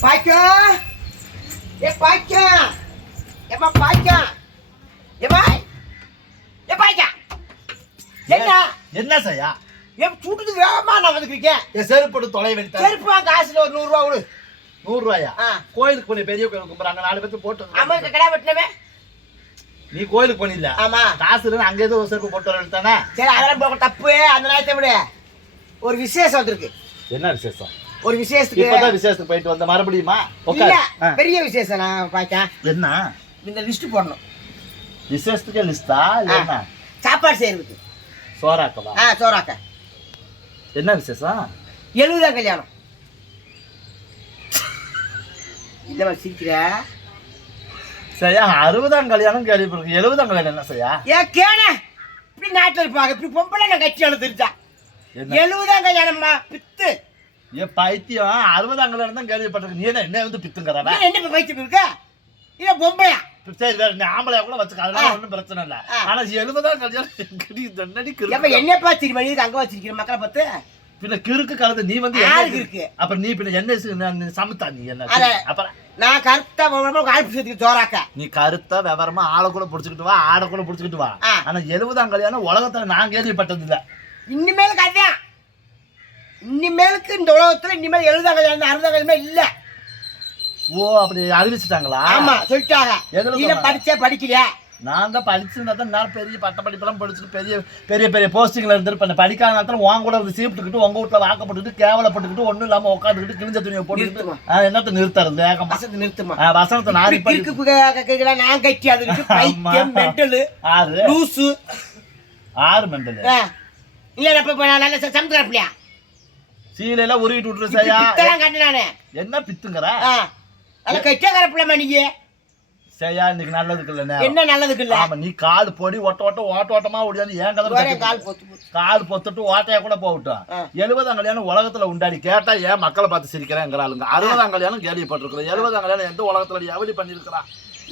பாய்க்கா! ஏ பாய்க்கா! ஏமா பாய்க்கா? ஏமா ஏ பாய்க்கா! என்ன? என்ன செய்யா என் சுட்டுக்கு வேகமா நான் வந்துருக்கேன் என் செருப்பு தொலை வெடித்த செருப்பு காசுல ஒரு நூறுரூவா கொடு. நூறு ரூபாயா ஆ. கோயிலுக்கு போய் பெரிய கோயிலுக்கு கும்பிட்றாங்க. நாலு பேருக்கு போட்டு அம்மா இந்த கடை வெட்டினவே நீ கோயிலுக்கு போனில்ல? ஆமா. காசு அங்கே ஏதோ ஒரு செருப்பு போட்டு வர தானே? சரி அதெல்லாம் போக தப்பு. அந்த நேரத்தை விட. ஒரு விசேஷம் வந்திருக்கு. என்ன விசேஷம்? ஒரு விசேஷத்துக்கு இப்பதான் விசேஷத்துக்கு போயிட்டு வந்த மறுபடியுமா இல்ல. பெரிய விசேஷம் நான் பாய்க்கேன் என்ன? இந்த லிஸ்ட் போடணும். விசேஷத்துக்கே லிஸ்டா. என்ன? சாப்பாடு செய்யறதுக்கு. சோறாக்கவா? ஆ சோறாக்க. என்ன விசேஷம்? எழுபதாம் கல்யாணம். இல்லம்மா சிரிக்கிற? சரியா அறுபதாம் கல்யாணம் கேள்விப்பட்டிருக்கு எழுபதாம் கல்யாணம் என்ன செய்யா ஏ கேன இப்படி நாட்டில் இருப்பாங்க. இப்படி பொம்பளை நான் கட்சி என்ன எழுபதாம் கல்யாணம்மா பித்து. ஏன் பைத்தியம்? அறுபதாம் கல்யாணம் தான் கேள்விப்பட்டிருக்கு நீ என்ன என்ன வந்து பித்துங்கிறவ? இது என்ன வயிற்று இருக்க? இல்ல பொம்பளையா? சரி வேற நீ ஆம்பளையா கூட வச்சுக்க அதனால ஆ. ஒன்றும் பிரச்சனை இல்லை. ஆ. ஆனா எழுபதாம் கல்யாணம் எப்ப கிறுக்கு என்னப்பா திரும்ப இதுக்கு அங்க வச்சிருக்கிற மக்களை பார்த்து? பின்ன கிறுக்கு கலந்து நீ வந்து யாருக்கு இருக்கு? அப்புறம் நீ பின்ன என்ன சமைத்தா நீ என்ன. அப்புறம் நான் கருத்தா ஆழ்ப்பு சேர்த்துக்கு சோறாக்க நீ கருத்தா விவரமா ஆளை கூட புடிச்சுக்கிட்டு வா ஆடை கூட புடிச்சுக்கிட்டு வா. ஆனா எழுபதாம் கல்யாணம் உலகத்துல நான் கேள்விப்பட்டது இல்ல இனிமேல் கதையான் இனிமேலுக்கு இந்த உலகத்துல இனிமேல் கல்யாணம் அறுபதாம் கல்யாணம் இல்ல. ஓ அப்படி அறிவிச்சிட்டாங்களா? ஆமா சொல்லிட்டாங்க. சொன்னாங்க? படிச்சே படிக்கலையா? நான் தான் படிச்சிருந்தா தான் நான் பெரிய பட்ட படிப்பெல்லாம் படிச்சுட்டு பெரிய பெரிய பெரிய போஸ்டிங்ல இருந்திருப்பேன். படிக்காத நேரத்தில் உன் கூட இருந்து சீப்பிட்டுக்கிட்டு உங்க வீட்டுல வாக்கப்பட்டுக்கிட்டு கேவலப்பட்டுக்கிட்டு ஒண்ணும் இல்லாம உட்காந்துக்கிட்டு கிழிஞ்ச துணியை போட்டுக்கிட்டு என்னத்த நிறுத்துறது? வேகமா. வசதி நிறுத்துமா? வசனத்தை நாரி கேக்குறா, நான் கட்டி அது. மெண்டலு ஆறு. லூசு. ஆறு மெண்டல். இப்ப இப்ப நான் நல்ல சமைக்கிறப்பிலையா சீலையெல்லாம் உருவிட்டு விட்டுரு சரியா? பித்தெல்லாம் நானு. என்ன பித்துங்கிற. நல்ல கெட்ட கரப்பிலமா நீங்க சரியா இன்னைக்கு நல்லதுக்கு இல்ல என்ன? நல்லதுக்கு இல்ல ஆமா நீ கால் பொடி ஒட்ட ஒட்ட ஓட்ட ஓட்டமா ஓடியாந்து ஏன் கதை கட்டி கால் பொத்து. கால் பொத்துட்டு ஓட்டையா கூட போகட்டும். எழுபதாம் கல்யாணம் உலகத்துல உண்டாடி கேட்டா ஏன் மக்களை பார்த்து சிரிக்கிறேங்கிறாளுங்க அறுபதாம் கல்யாணம் கேள்விப்பட்டிருக்கிறோம். எழுபதாம் கல்யாணம் எந்த உலகத்துல எவடி பண்ணிருக்கிறா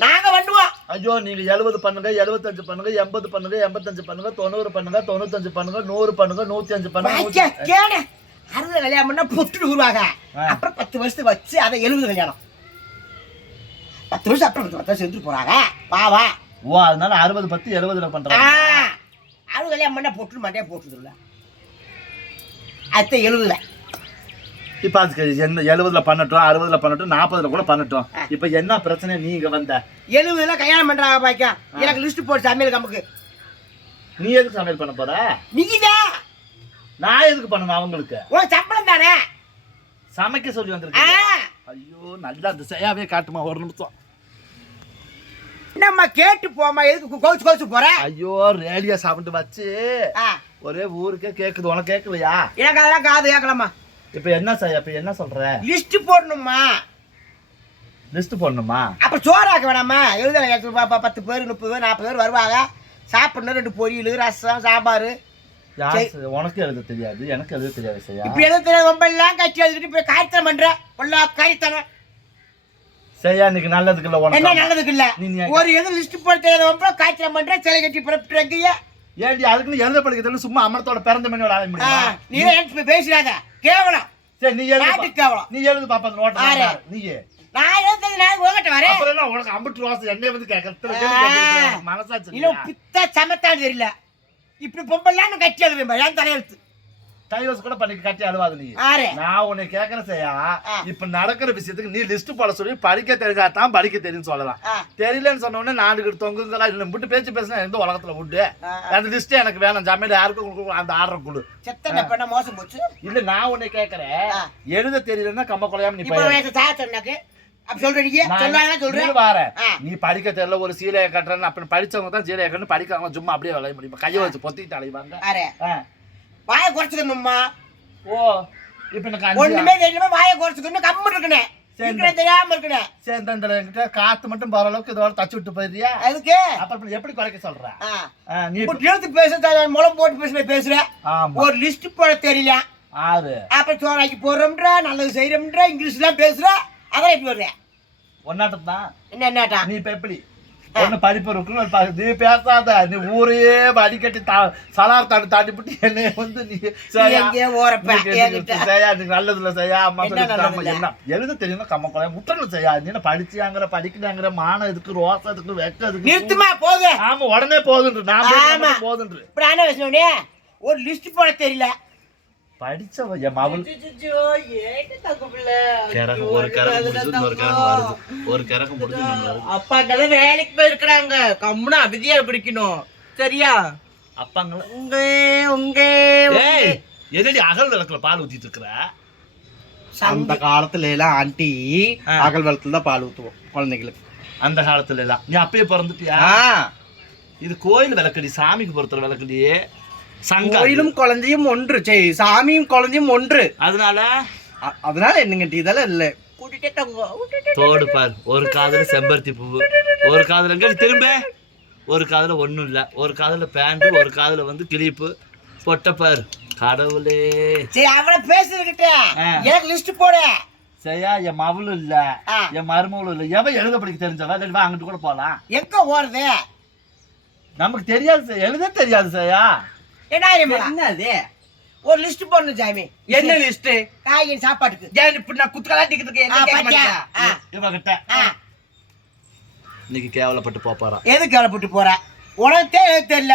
நாங்க பண்ணுவோம் ஐயோ நீங்க எழுபது பண்ணுங்க எழுபத்தஞ்சு பண்ணுங்க எண்பது பண்ணுங்க எண்பத்தஞ்சு பண்ணுங்க தொண்ணூறு பண்ணுங்க தொண்ணூத்தஞ்சு பண்ணுங்க நூறு பண்ணுங்க நூத்தி அஞ்சு பண்ணுங்க அறுபது கல்யாணம் பண்ணா பொட்டு உருவாங்க. அப்புறம் பத்து வருஷத்துக்கு வச்சு அதை எழுபது கல்யாணம். பத்து வருஷம் அப்புறம் பத்து வருஷம் சென்று போறாங்க. பாவா ஓ அதனால அறுபது பத்து எழுபதுல. பண்றாங்க. அறுபது கல்யாணம் பண்ணா பொட்டு மாட்டே போட்டுதுல்ல அத்தை எழுபதுல. இப்ப அதுக்கு என்ன எழுபதுல பண்ணட்டும் அறுபதுல பண்ணட்டும் நாற்பதுல கூட பண்ணட்டும். இப்ப என்ன பிரச்சனை நீங்க வந்த? எழுபதுல கல்யாணம் பண்றாங்க பாய்க்கா. எனக்கு லிஸ்ட் போட்டு சமையல் கம்புக்கு. நீ எதுக்கு சமையல் பண்ண போற? நீதான் நான் எதுக்கு பண்ணணும் அவங்களுக்கு? உன் சம்பளம் தானே? சமைக்க சொல்லி. வந்திருக்கேன் ஐயோ நல்லா திசையாவே காட்டுமா ஒரு நிமிஷம். நம்ம கேட்டு போமா எதுக்கு கோச்சு கோச்சு போற? ஐயோ ரேடியோ சவுண்ட் வச்சு. ஒரே ஊருக்கே கேக்குது உனக்கு கேட்கலையா எனக்கு அதெல்லாம் காது கேட்கலாமா இப்ப என்ன செய்ய இப்ப என்ன சொல்ற? லிஸ்ட் போடணுமா? லிஸ்ட் போடணுமா? அப்ப சோறாக்க வேணாமா? எழுத பத்து பேர் முப்பது பேர் நாற்பது பேர் வருவாங்க. சாப்பிடணும் ரெண்டு பொரியல் ரசம் சாம்பார். சரி. உனக்கு எழுத தெரியாது எனக்கு எழுத தெரியாது செய்யா இப்ப எழுத தெரியாது ரொம்ப எல்லாம் கட்சி எழுதிட்டு இப்ப காய்த்தனம் பண்ற. பொல்லா காய்த்தனம் செய்யா இன்னைக்கு நல்லதுக்கு இல்ல என்ன உனக்கு நல்லதுக்கு இல்ல? ஒரு எது லிஸ்ட் போட தெரியாத ரொம்ப காய்ச்சலம் பண்ற சிலை கட்டி புறப்பட்டுறீங்க ஏன்டி அதுக்குன்னு எழுத படிக்க தெரியல சும்மா அமரத்தோட பிறந்த மணியோட முடியுமா? நீ பேசுறாத கேவலம். சரி நீ எழுது கேவலம். நீ எழுது பாப்பா அந்த நோட்டை. நீ நான் எழுதுறது நான் உங்ககிட்ட வரேன். அப்புறம் உனக்கு அம்பட்டு வாசம் என்னைய வந்து கேட்கறது. மனசாச்சு இன்னும் பித்த சமத்தான் தெரியல. இப்படி பொம்பெல்லாம் கட்சி எழுதுறேன் என் தலையெழுத்து. டைவர்ஸ் கூட பண்ணி கட்டி அழுவாது நீ. நான் உன்னை கேட்கறேன் செய்யா. இப்ப நடக்கிற விஷயத்துக்கு நீ லிஸ்ட் போட சொல்லி படிக்க தெரிஞ்சாதான் படிக்க தெரியும் சொல்லலாம். தெரியலன்னு சொன்ன உடனே நாடு தொங்குங்களா? இல்லை விட்டு பேச்சு பேசினா எந்த உலகத்துல உண்டு. அந்த லிஸ்ட்டே எனக்கு வேணும் ஜமீன் யாருக்கும் அந்த ஆர்டர் கொடு. செத்தனை மோசம் போச்சு. இல்ல நான் உன்னை கேட்கறேன். எழுத தெரியலன்னா கம்ம கொலையாம நீ நான் நீ படிக்க தெரியல ஒரு சீலையை கட்டுறேன்னு. அப்படி படிச்சவங்க தான் சீலையை கட்டு படிக்காம சும்மா அப்படியே விளைய முடியுமா? கையை வச்சு பொத்திட்டு அலைவாங்க. வாயை குறைச்சிக்கணும்மா ஓ இப்ப எனக்கு ஒண்ணுமே தெரியாம வாயை குறைச்சிக்கணும் கம்மு இருக்கணும். சரி. இருக்கிற தெரியாம இருக்கணும். சேர்ந்து இந்த என்கிட்ட காத்து மட்டும் போற அளவுக்கு இதோட தச்சு விட்டு போயிடுறியா? அதுக்கு. அப்புறம் எப்படி குறைக்க சொல்ற? நீ இப்போ எழுத்து பேச முளம் போட்டு பேசுற. பேசுற ஒரு லிஸ்ட் போட தெரியல. ஆறு. அப்புறம் சோறாக்கி போடுறோம்ன்ற நல்லது செய்யறோம்ன்ற இங்கிலீஷ்லாம் பேசுற. அதான் எப்படி வர்றேன் ஒன்னாட்டம் தான் என்ன என்னட்டா? நீ இப்ப எப்படி? ஒண்ணு படிப்பு இருக்குன்னு ஒரு ப- நீ பேசாத. நீ ஊரையே அடிக்கட்டி தா- சலார் தாண்டி தாண்டி விட்டு என்னைய வந்து நீ. எங்கேயோ ஓரப்ப. செய்யா, நீ நல்லதுல செய்யா, அம்மா என்ன நல்லதில்ல? என்ன? எழுத தெரியுமா கம்ம குழந்தை முட்டணும் செய்யா நீ என்ன படிச்சியாங்கிற படிக்கிறாங்கிற மானம் எதுக்கு ரோசம் எதுக்கு வெக்கம் எதுக்கு? நிறுத்துமா போது. ஆமா உடனே போதுன்று நான் போதுன்று என்ன பேசணும்னே ஒரு லிஸ்ட் போட தெரியல. படிச்சவ என் மவள் கிறகம் ஒரு இன்னொரு வருது ஒரு இன்னொன்று வருது அப்பாங்கெல்லாம் வேலைக்கு போயிருக்கிறாங்க கம்முன்னு அமைதியா பிடிக்கணும் சரியா அப்பாங்கள உங்க உங்க ஏய் எதடி அகல் விளக்குல பால் ஊத்திட்டு இருக்கிற அந்த காலத்துல எல்லாம் ஆண்டி. அகல் வெள்ளத்துல தான் பால் ஊத்துவோம் குழந்தைங்களுக்கு அந்த காலத்துல எல்லாம் நீ அப்பயே பிறந்துட்டியா இது கோயில் விளக்கடி சாமிக்கு பொறுத்தர விளக்கடியே கோயிலும் குழந்தையும் ஒன்று. சரி சாமியும் குழந்தையும் ஒன்று. அதனால? அதனால என்னங்க டி, இதெல்லாம் இல்ல. தோடு பார். ஒரு காதுல செம்பருத்தி பூவு ஒரு காதுல திரும்ப? ஒரு காதுல ஒண்ணும் இல்ல. ஒரு காதுல பேண்ட் ஒரு காதுல வந்து கிளிப்பு. பொட்ட பார். கடவுளே. சரி அவளை பேசுறதுக்கிட்ட. ஆ. எனக்கு லிஸ்ட் போடு. சரியா என் மவளும் இல்ல. என் மருமகளும் இல்ல. எவன் எழுத படிக்க தெரிஞ்சவ? சரி, வா அங்கிட்டு கூட போலாம். எங்க ஓடுது? நமக்கு தெரியாது எழுத தெரியாது சரியா என்ன என்னது? ஒரு லிஸ்ட் போடணும் சாமி. என்ன லிஸ்ட் காய்கறி சாப்பாட்டுக்கு. ஏன் இப்ப நான் குத்துக்கலாட்டிக்கிறதுக்கு என்ன கேட்க ஆ, இவகிட்ட. இன்னைக்கு கேவலப்பட்டு போப்பாரான் எதுக்கு கவலைப்பட்டு போற? உனக்கு தெரியல?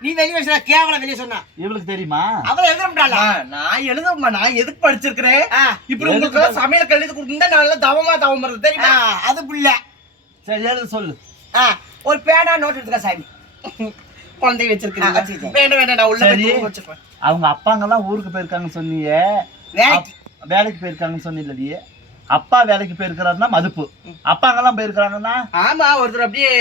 நீ வெளியே பேசுற கேவலம் வெளியே சொன்னா. இவளுக்கு தெரியுமா? அவளை எழுதுறாள் நான் எழுதமா நான் எதுக்கு படிச்சிருக்கிறேன்? ஆ. இப்படி உங்களுக்கு சமையல் கழுது கொடுத்தா நல்லா தவமா தவம் வருது தெரியுமா? அது புள்ள. சரி எழுத சொல்லு. ஆ. ஒரு பேனா நோட் எடுத்துக்க சாமி. குழந்தை வச்சிருக்கீங்க. வேண்டாம் வேண்டாம் நான் உள்ள போய் வச்சிருப்பேன். அவங்க அப்பாங்கெல்லாம் ஊருக்கு போயிருக்காங்கன்னு சொன்னியே வேலைக்கு. போயிருக்காங்கன்னு சொன்னில்லடி அப்பா வேலைக்கு போயிருக்கிறாருன்னா மதுப்பு. அப்பாங்கெல்லாம் போயிருக்கிறாங்கன்னா? ஆமா ஒருத்தர் அப்படியே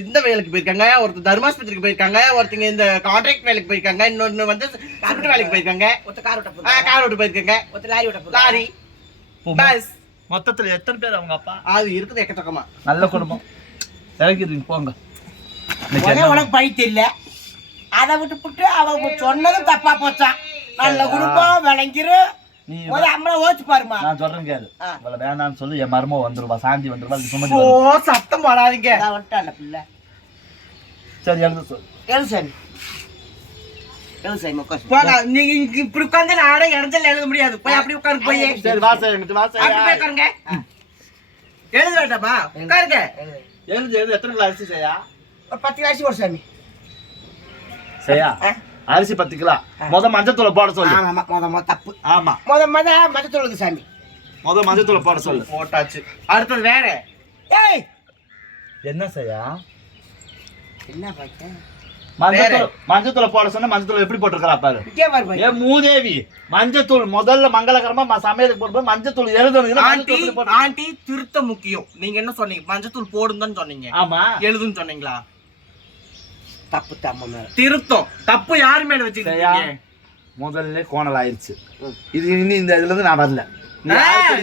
இந்த வேலைக்கு போயிருக்காங்க ஒருத்தர் தர்மாஸ்பத்திரிக்கு போயிருக்காங்க ஒருத்தங்க இந்த கான்ட்ராக்ட் வேலைக்கு போயிருக்காங்க இன்னொன்னு வந்து சிமெண்ட் வேலைக்கு போயிருக்காங்க. ஒருத்த கார் போகுது கார் ஓட்டு போயிருக்காங்க. ஒருத்த லாரி விட்ட போகுது லாரி. பஸ். மொத்தத்துல எத்தனை பேர் அவங்க அப்பா? அது இருக்குது எக்கச்சக்கமா. நல்ல குடும்பம். இறங்கிடுறீங்க போங்க. உடனே உனக்கு பழி தெரியல அதை விட்டு அவ சொன்னதும் தப்பா போச்சான் நல்ல குடும்பம் விளங்கிரும் நீ ஒரு அம்மளை ஓச்சு பாருமா. நான் சொல்றேன் கேளு. ஆ. இவள வேணாம்னு சொல்லி என் மரும வந்துருவா சாந்தி வந்துருவா சுமதி ஓ. சத்தம் போடாதீங்க. அதான் வந்துட்டான்ல பிள்ளை. சரி எழுத சொல்லு. எழுது சாமி நீங்க இங்க இப்படி உட்கார்ந்து நானே இடத்துல எழுத முடியாது. போய் அப்படி உட்காருங்க போய். சரி வாச வாச அப்படி உட்காருங்க. எழுத வேண்டாமா உட்காருங்க. எழுது. எழுது எத்தனை அரிசி செய்யா ஒரு பத்து காசு ஒரு சாமி. செய்யா அரிசி பத்து கிலோ முத மஞ்சத்தூளை போட சொல்லு. ஆமா முத முத தப்பு. ஆமா. முத முத மஞ்சள் தொழுது சாமி. முத மஞ்சத்தூளை போட சொல்லு. போட்டாச்சு. அடுத்தது வேற. ஏய்! என்ன செய்யா? என்ன பார்த்தேன் மஞ்சத்தூள் போட சொன்னா மஞ்சத்தூள் எப்படி போட்டிருக்கா பாரு. ஏ மூதேவி மஞ்சத்தூள் முதல்ல மங்களகரமா சமையலுக்கு போடும்போது மஞ்சத்தூள் எழுதணும் ஆண்டி திருத்தம் முக்கியம். நீங்க என்ன சொன்னீங்க? மஞ்சத்தூள் போடுன்னு சொன்னீங்க. ஆமா. எழுதுன்னு சொன்னீங்களா? தப்பு தம்ம மேல. திருத்தம். தப்பு யார் மேல சரியா? வச்சுக்கீங்க முதல்ல கோணல் ஆயிருச்சு இது இனி இந்த இதுல இருந்து நான் வரல.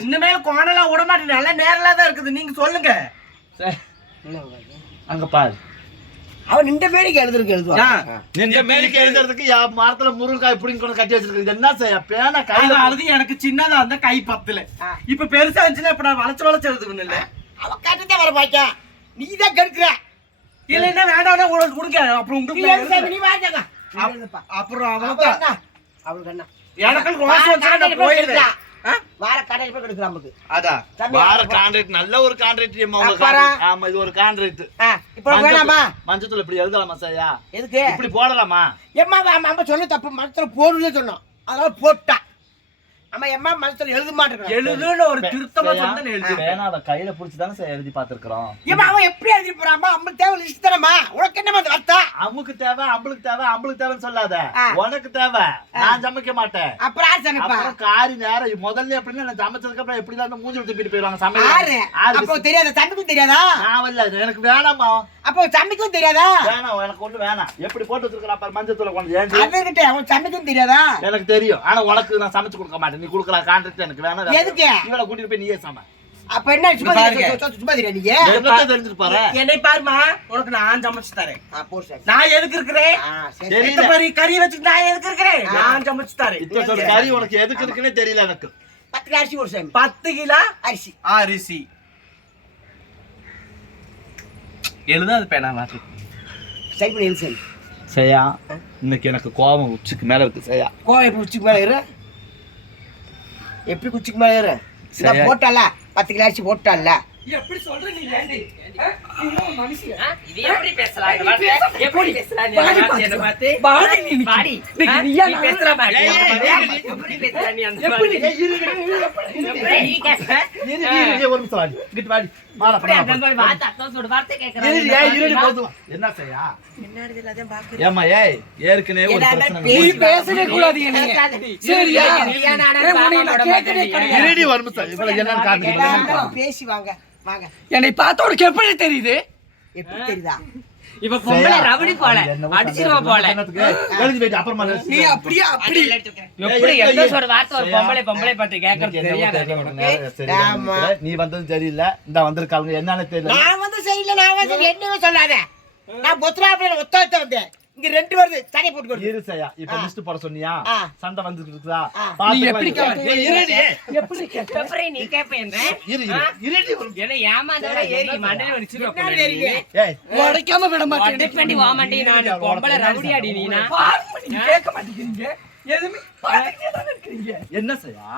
இனிமேல் கோணலா விட மாட்டேன். நல்லா நேரலா தான் இருக்குது. நீங்க சொல்லுங்க. அங்க பாரு. அவன் நின்ற மேரிக்கு எழுதுறதுக்கு எழுதுவான். நின்ற மேலுக்கு எழுதுறதுக்கு மரத்துல முருங்காய் பிடிங்க கொண்டு கட்டி வச்சிருக்கு இது என்ன செய்ய? பேனா கையில அதாவது எனக்கு சின்னதா இருந்தா கை பத்துல. இப்ப பெருசா இருந்துச்சுன்னா இப்ப நான் வளைச்சு வளைச்சு எழுதுவேன் இல்ல. அவன் கட்டுதான் வர பாய்க்கா. நீ தான் கெடுக்கிற. இல்லைன்னா வேண்டாம்னா உனக்கு கொடுங்க அப்புறம் உங்களுக்கு நீ வாங்க அப்புறம் அவளுக்கு அவளுக்கு என்ன எனக்கு ரோஸ் வச்சா எடுக்கலாம். வார கான்ட்ராக்ட் போய் நமக்கு. அதான் வார. கான்ட்ராக்ட் நல்ல ஒரு கான்ட்ராக்ட் அப்புறம்? ஆமா இது ஒரு கான்ட்ராக்ட். இப்போ வேணாமா? மஞ்சத்தூள் இப்படி எழுதலாமா சாயா எதுக்கு? இப்படி போடலாமா? எம்மா அம்மா அம்மா சொன்ன தப்பு மனசுல போடுன்னு சொன்னோம் அதனால போட்டா. அம்மா எம்மா மனசுல எழுத மாட்டேங்கிறான். எழுதுன்னு ஒரு திருத்தமா சொன்னா எழுது கையில புடிச்சு தானே எழுதி பாத்துருக்கோம் ஏம்மா அவன் எப்படி எழுதி போறாமா அம்மா தேவை லிஸ்ட் உனக்கு என்னமா அந்த அம்முக்கு தேவை அம்பளுக்கு தேவை அம்பளுக்கு தேவைன்னு சொல்லாத. உனக்கு தேவை. நான் சமைக்க மாட்டேன். அப்புறம் யார் சமைப்பா? அப்புறம் காரி நேரம் முதல்ல எப்படின்னா நான் சமைச்சதுக்கு அப்புறம் எப்படி தான் மூஞ்சி ஆறு சமையல் ஆறு அப்போ தெரியாதா? தம்பிக்கும் தெரியாதா? நான் எனக்கு வேணாமா அப்போ தம்பிக்கும் தெரியாதா? வேணாம் எனக்கு ஒண்ணு வேணாம். எப்படி போட்டு வச்சிருக்கா பாரு மஞ்சள் தூளை கொண்டு அவன் தம்பிக்கும் தெரியாதா? எனக்கு தெரியும். ஆனா உனக்கு நான் சமைச்சு கொடுக்க மாட்டேன். நீ கொடுக்குற கான்ட்ராக்ட் எனக்கு வேணாம் எதுக்கு? இவளை கூட்டிட்டு போய் நீயே சமை அப்ப என்ன சும்மா சும்மா தெரியா நீங்க என்னத்த தெரிஞ்சுட்டு பாரு என்னை பாருமா உனக்கு நான் சமைச்சு தரேன். நான் எதுக்கு இருக்கிறேன். இந்த மாதிரி கறி வச்சு நான் எதுக்கு இருக்கிறேன்? நான் சமைச்சு தரேன். கறி உனக்கு எதுக்கு இருக்குன்னே தெரியல எனக்கு. பத்து கிலோ அரிசி ஒரு சாமி பத்து கிலோ அரிசி. அரிசி. எழுதாது பேனா மாத்து சரி பண்ணி எழுது சரி. சரியா இன்னைக்கு எனக்கு கோபம் உச்சிக்கு மேல இருக்கு சரியா கோவம் எப்படி குச்சிக்கு மேலே ஏறு எப்படி குச்சிக்கு மேலே ஏறு போட்டால பத்து கிலோ அரிசி போட்டால எப்படி சொல்ற நீ ஏண்டி? ஆ? நீ என்ன ஒரு மனுஷியா? பாடி பேசுறா இந்த வார்த்தை? பாடி நீ நிக்கி. நிக்கி, நீயா நான்? எப்படி? ஒரு நிமிஷம் வாடி இங்கிட்டு வாடி மாலை என்ன செய்யா ஏமா ஏய் ஏற்கனவே ஒரு பிரச்சனை நீ பேசவே கூடாது என்னைய. சரியா? ஏய், உன்னை நான் கேட்கவே கிடையாது. இருடி ஒரு நிமிஷம் இவ்வளவு என்னன்னு காட்டுங்க. பேசி வாங்க என்னை பார்த்த உனக்கு எப்படி தெரியுது. எப்படி தெரியுதா? இப்ப பொம்பளை ரவுடி போல. அடிச்சிருவா போல. அப்புறமா நீ அப்படியே அப்படி. எப்படி எந்த ஒரு வார்த்தை ஒரு பொம்பளை பொம்பளை பார்த்து கேட்கறது தெரியாது. நீ வந்தது சரியில்லை. இந்த வந்திருக்காங்க என்னன்னு தெரியல. நான் வந்து சரியில்லை நான் வந்து என்னவே சொல்லாத. நான் பொத்துரா அப்படின்னு ஒத்த ஒத்த வந்தேன். இங்க ரெண்டு வருது. தனி போட்டு இரு செய்யா இப்ப லிஸ்ட் போட சொன்னியா. சண்டை வந்துட்டு இருக்குதா. நீ எப்படி இருடி. எப்படி எப்படி நீ கேப்பேன் இரு, இரு. இருடி என்ன ஏமாந்தவரை ஏறி நீ. தெரியுது. ஏய், உடைக்காம விட மாட்டேன் அடிப்பண்டி ஓமண்டி நான் பொம்பளை ரவுடி அடி நீனா? நீ கேட்க மாட்டேங்கிறீங்க. எதுவுமே பாத்துக்கிட்டே தானே இருக்கிறீங்க என்ன செய்யா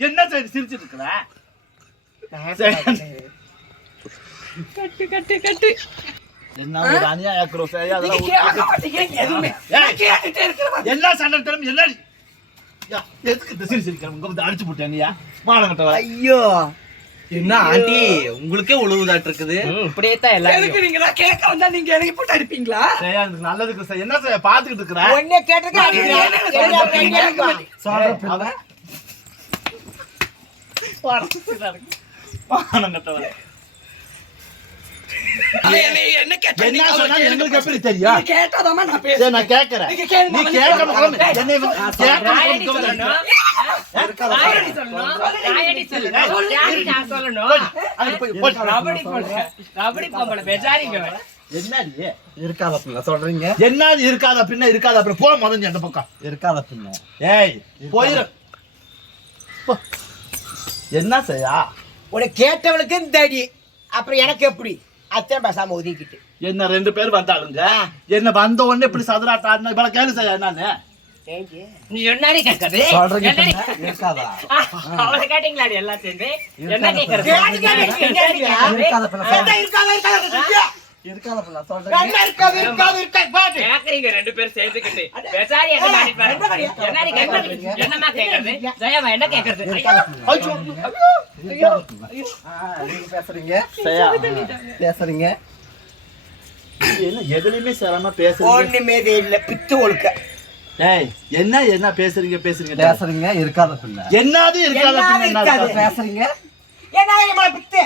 என்ன செய்ய சிரிச்சிட்டு இருக்கிற? கட்டு கட்டு கட்டு. என்ன ஒரு அநியாய ஆக்குறோம் நீங்க அதெல்லாம் எதுவுமே. ஏய். நான் கேட்டுட்டே இருக்கிறேன் என்ன சண்டை திறமை என்ன யா, எதுக்கு இந்த சிரி சிரிக்கிற? உங்க வந்து அடிச்சு போட்டேன் நீயா? மானங்கட்ட ஐயோ. என்ன ஆண்டி? உங்களுக்கே உழுவுதாட்டு இருக்குது. இப்படியே தான் எல்லாரும் எதுக்கு நீங்க நான் கேட்க வந்தா நீங்க எனக்கு போட்டு அடிப்பீங்களா? எனக்கு நல்லதுக்கு செய்ய என்ன செய்ய பாத்துக்கிட்டு இருக்கிற? ஒன்னே கேட்டதுக்கு அடிக்கிறேன். சரி, அப்புறம் எங்களுக்கு எப்படி தெரியும்? நான் பேசுறேன். நான் நீ இருக்காத. பின்ன. சொல்றீங்க? என்னது இருக்காத பின்ன இருக்காத அப்புறம் போ முதஞ்சு அந்த பக்கம். இருக்காத பின்ன. ஏய் போயிரு. என்ன செய்யா? உன்னை கேட்டவளுக்கு அடி அப்புறம் எனக்கு எப்படி? அத்தனை பேசாம ஒதுக்கிட்டு. என்ன ரெண்டு பேர் வந்தாளுங்க? என்ன வந்த உடனே இப்படி சதுராட்ட ஆடினா இவ்வளவு கேளு செய்யா என்னன்னு நீ என்னடி அவளை கேட்டீங்களா எல்லாம் சேர்ந்து என்ன கேக்குறது இருக்காத இருக்காது, இருக்காது, இருக்காது. கேக்குறீங்க ரெண்டு பேரும் சேர்ந்துக்கிட்டு என்ன மாட்டிட்டு பாரு என்னடி கேக்குறது? என்னமா கேக்குறது? ஜெயமா என்ன கேக்குறது? ஐயோ. ஐயோ. நீங்க பேசுறீங்க. பேசுறீங்க. என்ன எதுலயுமே சேராம பேசுறீங்க? ஒண்ணுமே இல்ல பித்து ஒழுக்க. ஏய் என்ன என்ன பேசுறீங்க பேசுறீங்க? பேசுறீங்க இருக்காத பின்ன. என்னது இருக்காத என்ன? அர்த்தம்? பேசுறீங்க? ஏன்னா நம்மள பித்து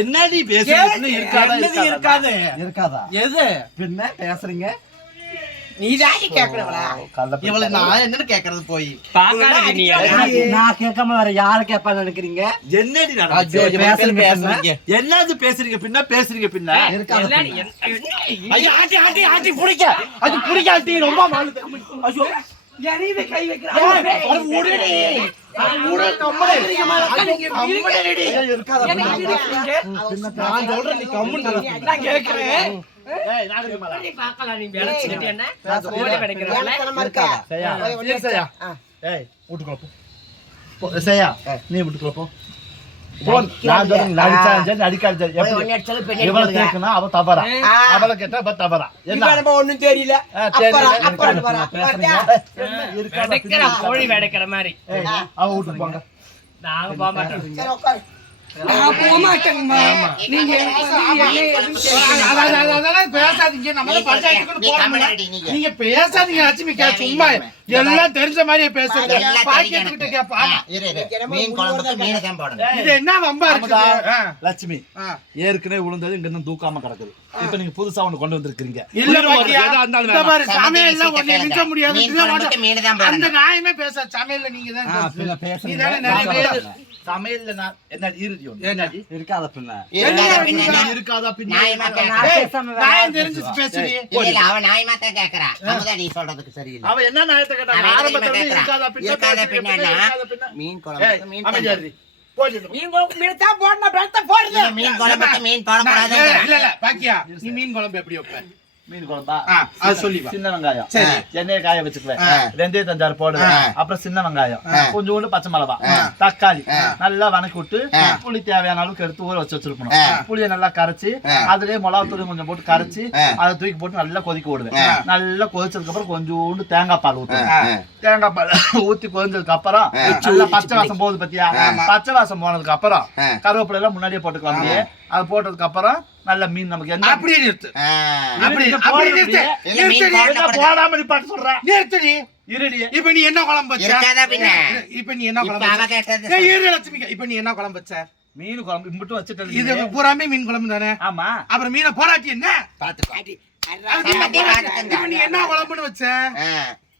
என்னடி பேசுறீங்க இருக்காதா? என்னது இருக்காதா? எது? பின்ன பேசுறீங்க? என்னது பேசுறீங்க பின்ன? பேசுறீங்க பின்ன? ஆட்டி ஆட்டி ஆட்டி பிடிக்க. அது ரொம்ப கை வைக்கிற நான் சொல்றேன் நீ கம்முன்னு. நான் கேக்குறேன் நீ விளைச்சிட்டு என்ன பேசுறீங்க. ஓடி கிடைக்கிறதுல ஏனத்தனமா இருக்கா செய்யா. போய் ஒண்ணு சரி, செய்யா. ஆ. ஏய், வீட்டுக்குள்ள போ. போ. செய்யா, நீ வீட்டுக்குள்ள போ. போ. நடிக்கிறாங்க. நான் சொல்றேன், நீ அடிச்சாலும் இவளை. கேட்கணும், அவ தவறா. அவளை கேட்டா இவ தவறா. என்ன? ஒண்ணும் தெரியல வெடைக்கிற மாதிரி ஏய், அவ வீட்டுக்கு போங்க. நாங்க போக மாட்டோம் சரி உட்காரு நான் போக மாட்டேங்கம்மா நீங்க. அதெல்லாம் பேசாதீங்க. நம்ம தான் பஞ்சாயத்துக்குன்னு போறோம்ல. நீங்க. பேசாதீங்க லட்சுமிக்கா. சும்மா எல்லாம் தெரிஞ்ச மாதிரியே பேசுறது பாக்கியத்துக்கிட்ட கேப்பா. மீன் குழம்புக்கு ஏய், இது என்ன வம்பா ஆ. லட்சுமி. ஏற்கனவே விழுந்தது இங்க இருந்து தூக்காம கிடக்குது. இப்ப நீங்க புதுசா ஒண்ணு கொண்டு வந்திருக்கீங்க இல்ல மாட்டோம். அந்த நியாயமே பேச சமையல்ல நீங்க தான் பேசுறீங்க. சமையல்ல நான் என்ன இறுதி ஒண்ணு. என்னடி? இருக்காத பின்ன. இருக்காதா பின்ன? தெரிஞ்சு பேசுறீ தான் கேக்குறான் அமுதா நீ சொல்றதுக்கு சரியில்லை. அவ என்ன நியாயத்தை கேட்டாங்க அவன் ஆரம்பத்துல. இருக்காதா பின்ன? இருக்காத பின்ன? மீன் ஏய், குழம்புக்கு மீன் அமைதியா இரு. மீன் குழம்பு மீன் தான் போடணும் பெருத்த போடுது. இது மீன் குழம்புக்கு மீன் நான் இல்ல, போடக்கூடாது இல்ல இல்ல பாக்கியா நீ மீன் குழம்பு எப்படி வைப்ப? மீன் குழம்பா அது சொல்லி. சின்ன வெங்காயம் சரி. எண்ணெயை காய வச்சுக்குவேன். வெந்தய தஞ்சாறு போடுவேன். அப்புறம் சின்ன வெங்காயம். கொஞ்சோண்டு பச்சை மிளகா. தக்காளி. நல்லா வணக்கி விட்டு. புளி தேவையான அளவுக்கு எடுத்து ஊற வச்சு வச்சிருக்கணும். புளியை நல்லா கரைச்சு. அதுலயே மிளகாத்தூள் கொஞ்சம் போட்டு கரைச்சு. அதை தூக்கி போட்டு நல்லா கொதிக்க விடுவேன். நல்லா கொதிச்சதுக்கு அப்புறம் கொஞ்சோண்டு தேங்காய் பால் ஊற்றுவேன் தேங்காய் பால் ஊத்தி கொதிஞ்சதுக்கு அப்புறம். நல்லா பச்சை வாசம் போகுது பத்தியா பச்சை வாசம் போனதுக்கு அப்புறம். கருவேப்பிலை எல்லாம் முன்னாடியே போட்டுக்கலாம் அப்படியே அது போட்டதுக்கு அப்புறம் நல்ல மீன் நமக்கு எந்த அப்படியே நிறுத்து. ஆ. அப்படி இது அப்படி போடுறது நிறுத்து. நிறுத்துடி. போடாம நிப்பாட்டு சொல்றேன் நிறுத்துடி இருடி. இப்ப நீ என்ன குழம்பு வச்ச? இருக்காதா பின்ன? இப்ப நீ என்ன குழம்பு வச்ச? ஏய், இரு லட்சுமிக்கா. இப்ப நீ என்ன குழம்பு வச்ச? மீன் குழம்பு இம்பிட்டு வச்சுட்டு இது பூராமே மீன் குழம்பு தானே? ஆமா. அப்புறம் மீனை போராட்டி என்ன? பாத்துக்கங்க. இப்ப நீ என்ன குழம்புன்னு வச்ச.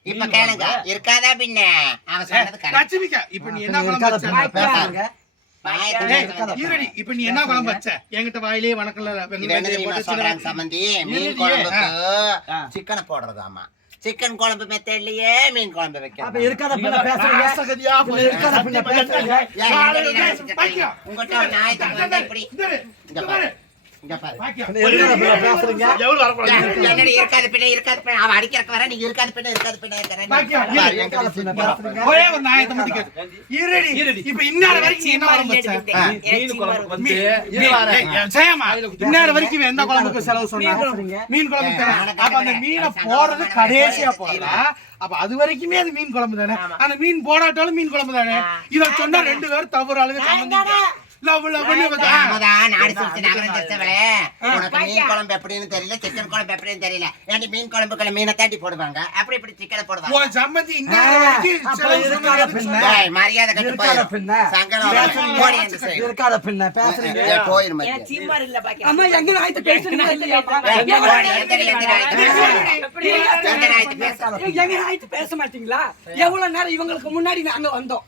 இப்ப கேளுங்க. இருக்காதா பின்ன? அவன் சொன்னது. லட்சுமிக்கா இப்ப நீ என்ன குழம்பு வச்ச? இப்ப நீ என்ன குழம்பு வச்ச? என்கிட்ட வாயிலே வணக்கல மீன். குழம்புக்கு ஆ. சிக்கனை போடுறதாமா சிக்கன் குழம்பு மெத்தட்லயே மீன் குழம்பு இருக்காத பேசுறீங்க. இருக்காத பேசுறீங்க? உங்ககிட்ட இப்படி. இங்க பாரு. இங்க பாரு பாக்கியா. இருக்காத பின்ன இருக்காது பின்ன இருக்காது பின்ன அவன் அடிக்கிறக்கு வர நீங்க இருக்காது பின்ன இருக்காது பின்ன இருக்கிற பாக்கியா, நீ- பாரு, இரு. எங்க பின்ன வீட்டுக்கு பேசுறீங்க ஒரே ஒரு நாயத்தை மட்டும் கேட்டு இருடி. இருடி. இப்ப இன்னார வரைக்கும் என்ன எந்த குழம்புக்கு செலவு சொன்னா? மீன் குழம்பு தானே? அப்ப அந்த மீனை போடுறது கடைசியா போடலாம் அப்ப அது வரைக்குமே அது மீன் குழம்பு தானே? அந்த மீன் போடாட்டாலும் மீன் குழம்பு தானே? இத சொன்னா ரெண்டு பேரும் தவறு ஆளுங்க சம்பந்திக்க லவ் லவ்னு வந்து- ஆமாடா, நாடு சுத்தி நகரம் தெரிஞ்சவளே. உனக்கு மீன் குழம்பு எப்படின்னு தெரியல சிக்கன் குழம்பு எப்படின்னு தெரியல. ஏன்டி மீன் குழம்புக்குள்ள மீனை தாண்டி போடுவாங்க? அப்படி இப்படி சிக்கனை போடுவாங்க. மரியாதை கட்டு போயிரும் பேச மாட்டீங்களா? எவ்வளவு நேரம் இவங்களுக்கு முன்னாடி நாங்க வந்தோம்.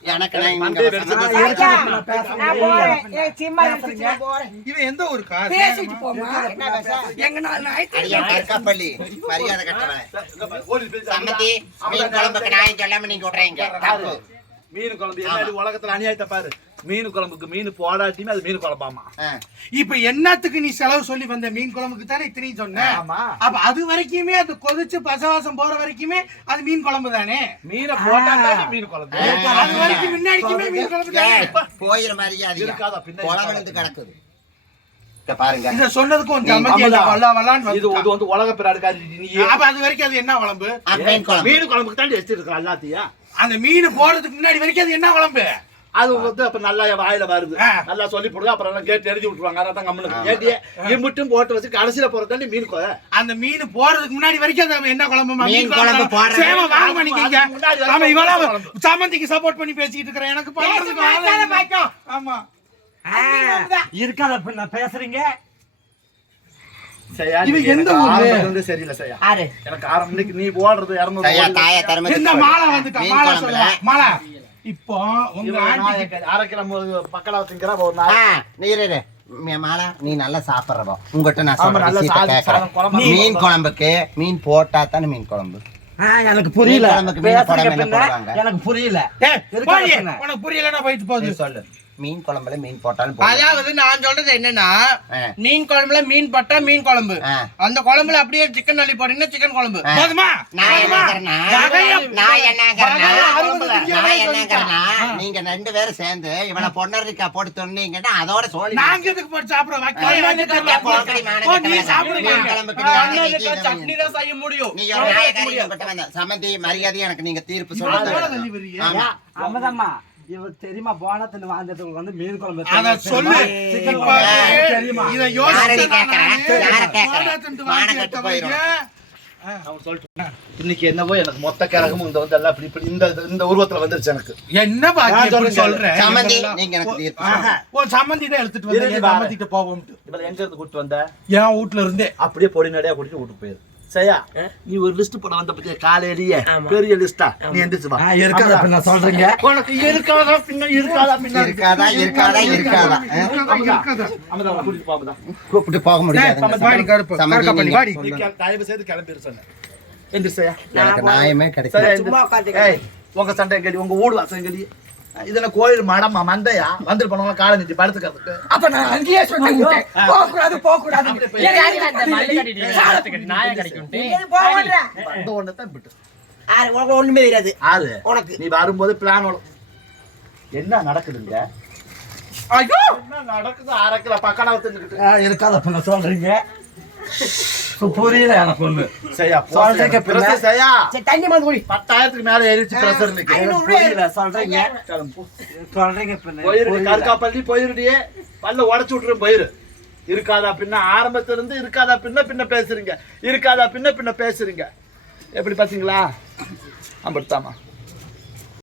எனக்கு இவன் எந்த ஒரு காசு பேசிட்டு போமா எங்க மரியாதை கட்டவன். சம்மதி மீன் குழம்புக்கு நாய் சொல்லாம நீங்க விடுறீங்க மீன் குழம்பு என்ன உலகத்துல அநியாயத்தை பாரு. மீன் குழம்புக்கு மீன் போடாட்டியுமே அது மீன் குழம்பாமா. இப்ப என்னத்துக்கு நீ செலவு சொல்லி வந்த மீன் குழம்புக்கு தானே இத்தனையும் சொன்ன? ஆமா. அப்ப அது வரைக்குமே அது கொதிச்சு பசவாசம் போற வரைக்குமே அது மீன் குழம்பு தானே மீனை போட்டாட்டி மீன் குழம்பு? அது வரைக்கும் முன்னாடிக்குமே மீன் குழம்பு தானே ஏய், போயிரு மரியாதை இருக்காதா, பின்ன குழம்பு கிடக்குது. பாருங்க. இத சொன்னதுக்கு உன் சம்மந்தி அமுதா. வல்லா வல்லான்னு இது வந்து உலக நீ அப்ப அது வரைக்கும் அது என்ன குழம்பு? மீன் குழம்பு. மீன் குழம்புக்கு தாண்டி வச்சிருக்கிற எல்லாத்தையும். அந்த மீன் போடுறதுக்கு முன்னாடி வரைக்கும் அது என்ன குழம்பு? அது வந்து அப்ப நல்லா வாயில வருது. நல்லா சொல்லி போடுது அப்புறம் எல்லாம் கேட்டு எழுதி விட்டுருவாங்க. அதான் கம்மனுக்கு கேட்டியே இம்புட்டும் போட்டு வச்சு கடைசியில போறது தாண்டி மீன் குழம்பு அந்த மீன் போடுறதுக்கு முன்னாடி வரைக்கும் அது என்ன குழம்பு மீன் குழம்பு போடுறது. சேம வாங்க இவளா. சம்மந்திக்கு சப்போர்ட் பண்ணி பேசிக்கிட்டு இருக்கிறேன். எனக்கு பண்றதுக்கு. ஆமா. இருக்காத பின்ன பேசுறீங்க? எந்த ஊரு? சரியில்லை சரியா ஆறு. எனக்கு ஆரம்பம் இன்னைக்கு நீ ஓடுறது போயிரு. மாலை வந்துட்டா? மாலை மாலை. இப்போ உங்க இவன் ஆண்டி நாயை அரை கிலோ மு- பக்கலா திங்கிற ஒரு நாய் ஆ, நீ இரு, இரு. மீ- மாலா நீ நல்லா சாப்பிடுறவோ உங்ககிட்ட நான். மீன் குழம்புக்கு மீன் போட்டா தானே மீன் குழம்பு எனக்கு புரியல? எனக்கு புரியல போடி. பின்ன. உனக்கு புரியலன்னா போயிட்டு போகுது சொல்லு மீன் குழம்புல மீன் போட்டாலும். அதாவது நான் சொல்றது என்னன்னா. மீன் குழம்புல மீன் பட்டா மீன் குழம்பு. அந்த குழம்புல அப்படியே சிக்கன் அள்ளி போட்டீங்கன்னா சிக்கன் குழம்பு. போதுமா? நான் என்னங்கிறேன்னா, நீங்க ரெண்டு பேரும் சேர்ந்து இவளை பொன்னரிக்கா போட்டு சொன்னீங்கன்னா அதோட சோழி நாங்க எதுக்கு போட்டு சாப்பிடுறோம்? செய்ய முடியும். சம்மந்தி மரியாதை எனக்கு நீங்க தீர்ப்பு சொல்லுங்க. தள்ளி தெரியுமா போனத்துல வந்து மீன் குழம்பு அத சொல்லு. தெரியுமா? இத யோசிச்சு இன்னைக்கு என்னவோ எனக்கு மொத்த கிழக்கும் இந்த வந்து எல்லாம் இப்படி இப்படி இந்த இந்த உருவத்துல வந்துருச்சு எனக்கு. என்ன சொல்றேன். நீங்க எனக்கு. உன் சம்மந்தி தான் எடுத்துட்டு வந்து போவோம்ட்டு. இவளை எங்க இருந்து கூட்டு வந்த? என் வீட்ல இருந்தே. அப்படியே பொடி நடையா கூட்டிட்டு வீட்டுக்கு போயிரு. சரியா? நீ ஒரு லிஸ்ட் போட வந்த பத்தியா காலையிலேயே பெரிய லிஸ்டா நீ எந்திரிச்சு வா. இருக்காத பின்ன சொல்றீங்க? உனக்கு இருக்காதா பின்ன இருக்காதா பின்ன? இருக்காதா இருக்காதா இருக்காதா கூப்பிட்டு போக முடியாது. தயவு செய்து எந்திரிச்சையா எனக்கு நியாயமே. ஏய் உங்க சண்டை எங்கடி உங்க ஊடு வாசம் இதுல கோயில் மடமா மந்தையா? வந்துட்டு போனவங்க காலை நீட்டி படுத்துக்கிறதுக்கு. அப்ப நான் அங்கேயே சொல்லி போக கூடாது போக கூடாது அந்த ஒண்ணு தான் விட்டு. ஆறு உனக்கு ஒண்ணுமே தெரியாது. ஆறு. உனக்கு. நீ வரும்போது பிளான் என்ன நடக்குதுங்க ஐயோ! என்ன நடக்குது? அரைக்கிற பக்கம் இருக்காத பண்ண சொல்றீங்க. புரியல எனக்கு ஒண்ணு செய்யா சொல்றீங்க பின்ன. பிரஸ் செய்யா சரி தண்ணி வந்து குடி பத்தாயிரத்துக்கு மேல ஏறிச்சு பிரஷர் புரியல சொல்றீங்க. சொல்றீங்க பின்ன போயிரு கருக்காப்பள்ளி போயிருடியே பல்ல உடச்சு விட்டுரும் போயிரு இருக்காதா பின்ன ஆரம்பத்துல இருந்து இருக்காதா பின்ன பின்ன பேசுறீங்க இருக்காதா பின்ன பின்ன பேசுறீங்க எப்படி பாத்தீங்களா அப்படித்தாமா